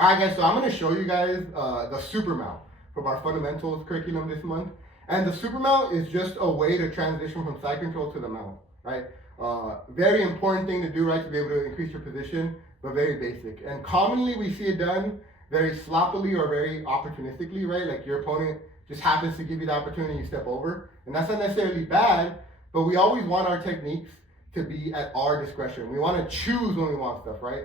All right, guys, so I'm going to show you guys the Supermount from our fundamentals curriculum this month. And the Supermount is just a way to transition from side control to the mount, right? Very important thing to do, right, to be able to increase your position, but very basic. And commonly we see it done very sloppily or very opportunistically, right? Like your opponent just happens to give you the opportunity, you step over. And that's not necessarily bad, but we always want our techniques to be at our discretion. We want to choose when we want stuff, right?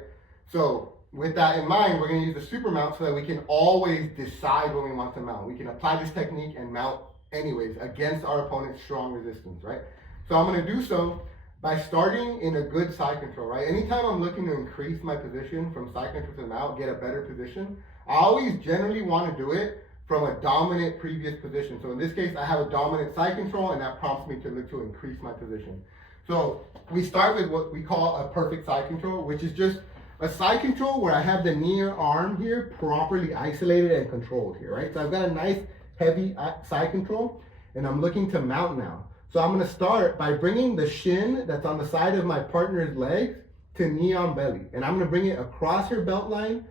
So with that in mind, we're going to use the super mount so that we can always decide when we want to mount. We can apply this technique and mount anyways against our opponent's strong resistance, right? So I'm going to do so by starting in a good side control, right? Anytime I'm looking to increase my position from side control to the mount, get a better position, I always generally want to do it from a dominant previous position. So in this case, I have a dominant side control, and that prompts me to look to increase my position. So we start with what we call a perfect side control, which is just a side control where I have the near arm here properly isolated and controlled here, right? So I've got a nice heavy side control, and I'm looking to mount now. So I'm going to start by bringing the shin that's on the side of my partner's legs to knee on belly. And I'm going to bring it across her belt line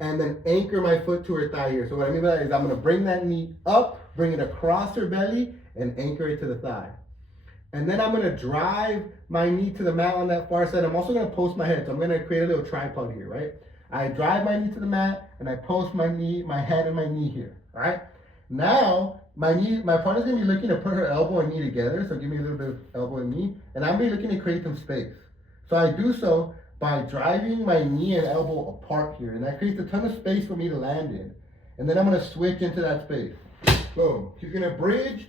and then anchor my foot to her thigh here. So what I mean by that is I'm going to bring that knee up, bring it across her belly, and anchor it to the thigh. And then I'm going to drive my knee to the mat on that far side. I'm also going to post my head. So I'm going to create a little tripod here, right? I drive my knee to the mat, and I post my knee, my head, and my knee here, all right? Now, my partner's going to be looking to put her elbow and knee together. So give me a little bit of elbow and knee. And I'm going to be looking to create some space. So I do so by driving my knee and elbow apart here. And that creates a ton of space for me to land in. And then I'm going to switch into that space. Boom. She's going to bridge.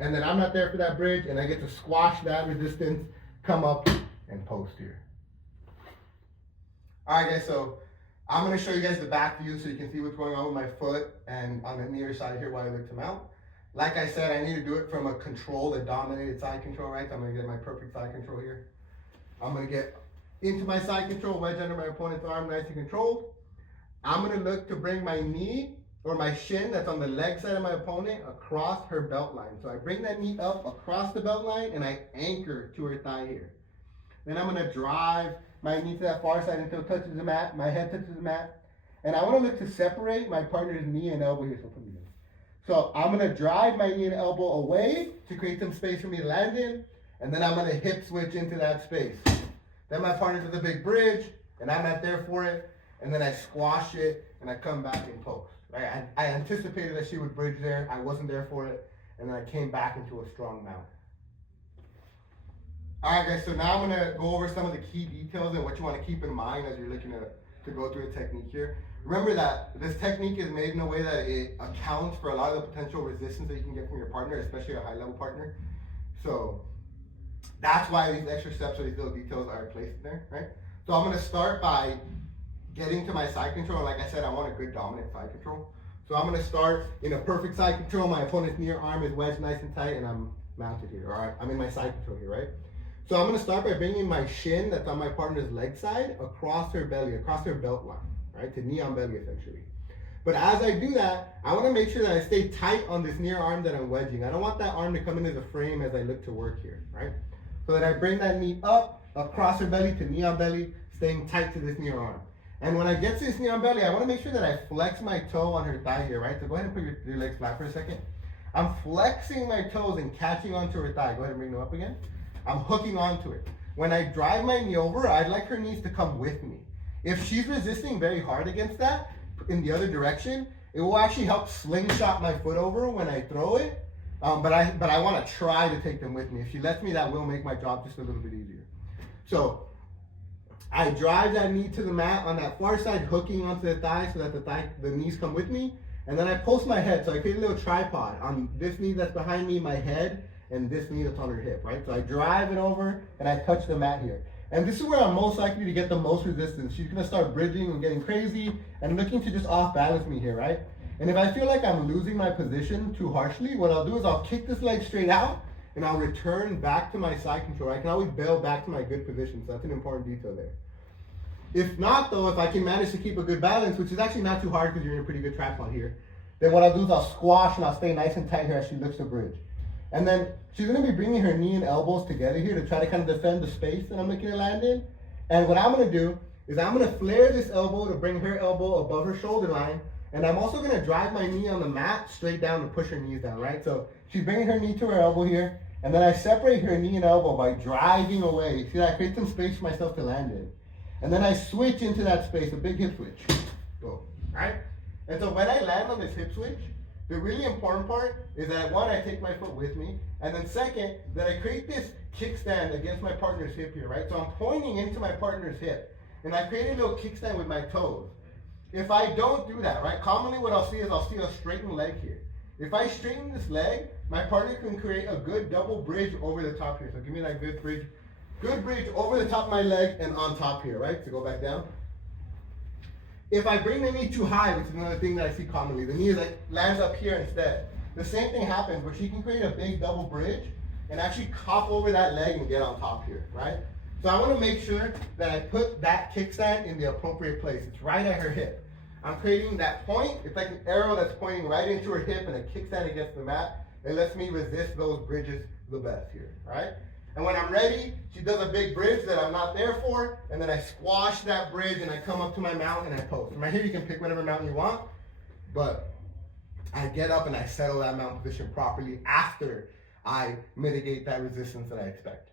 And then I'm not there for that bridge, and I get to squash that resistance, come up, and post here. All right, guys, so I'm going to show you guys the back view so you can see what's going on with my foot and on the near side here while I look to mount. Like I said, I need to do it from a controlled and dominated side control, right? So I'm going to get my perfect side control here. I'm going to get into my side control, wedge under my opponent's arm, nice and controlled. I'm going to look to bring my knee or my shin that's on the leg side of my opponent across her belt line. So I bring that knee up across the belt line and I anchor to her thigh here. Then I'm going to drive my knee to that far side until it touches the mat, my head touches the mat. And I want to look to separate my partner's knee and elbow here. So I'm going to drive my knee and elbow away to create some space for me to land in. And then I'm going to hip switch into that space. Then my partner does a big bridge and I'm not there for it. And then I squash it and I come back in post. Right? I anticipated that she would bridge there. I wasn't there for it. And then I came back into a strong mount. All right, guys, so now I'm going to go over some of the key details and what you want to keep in mind as you're looking to go through the technique here. Remember that this technique is made in a way that it accounts for a lot of the potential resistance that you can get from your partner, especially a high-level partner. So that's why these extra steps or these little details are placed in there, right? So I'm going to start by getting to my side control, and like I said, I want a good dominant side control. So I'm going to start in a perfect side control. My opponent's near arm is wedged nice and tight, and I'm mounted here, or I'm in my side control here, right? So I'm going to start by bringing my shin that's on my partner's leg side across her belly, across her belt line, right, to knee on belly essentially. But as I do that, I want to make sure that I stay tight on this near arm that I'm wedging. I don't want that arm to come into the frame as I look to work here, right? So that I bring that knee up across her belly to knee on belly, staying tight to this near arm. And when I get to this knee on belly, I want to make sure that I flex my toe on her thigh here, right? So go ahead and put your legs flat for a second. I'm flexing my toes and catching onto her thigh. Go ahead and bring them up again. I'm hooking onto it. When I drive my knee over, I'd like her knees to come with me. If she's resisting very hard against that, in the other direction, it will actually help slingshot my foot over when I throw it. But I want to try to take them with me. If she lets me, that will make my job just a little bit easier. So I drive that knee to the mat on that far side, hooking onto the thigh so that the knees come with me. And then I post my head. So I create a little tripod on this knee that's behind me, my head, and this knee that's on her hip, right? So I drive it over and I touch the mat here. And this is where I'm most likely to get the most resistance. She's gonna start bridging and getting crazy and looking to just off balance me here, right? And if I feel like I'm losing my position too harshly, what I'll do is I'll kick this leg straight out and I'll return back to my side control. I can always bail back to my good position, so that's an important detail there. If not, though, if I can manage to keep a good balance, which is actually not too hard because you're in a pretty good tripod here, then what I'll do is I'll squash and I'll stay nice and tight here as she looks to bridge. And then she's going to be bringing her knee and elbows together here to try to kind of defend the space that I'm looking to land in. And what I'm going to do is I'm gonna flare this elbow to bring her elbow above her shoulder line, and I'm also gonna drive my knee on the mat straight down to push her knees down, right? So she's bringing her knee to her elbow here, and then I separate her knee and elbow by driving away. See, I create some space for myself to land in. And then I switch into that space, a big hip switch. Go, right? And so when I land on this hip switch, the really important part is that one, I take my foot with me, and then second, that I create this kickstand against my partner's hip here, right? So I'm pointing into my partner's hip, and I create a little kickstand with my toes. If I don't do that, right, commonly what I'll see is I'll see a straightened leg here. If I straighten this leg, my partner can create a good double bridge over the top here. So give me that good bridge over the top of my leg and on top here, right? So go back down. If I bring the knee too high, which is another thing that I see commonly, the knee is like lands up here instead. The same thing happens where she can create a big double bridge and actually hop over that leg and get on top here, right? So I want to make sure that I put that kickstand in the appropriate place. It's right at her hip. I'm creating that point. It's like an arrow that's pointing right into her hip and a kickstand against the mat. It lets me resist those bridges the best here, right? And when I'm ready, she does a big bridge that I'm not there for, and then I squash that bridge and I come up to my mount and I post. And right here you can pick whatever mount you want, but I get up and I settle that mount position properly after I mitigate that resistance that I expect.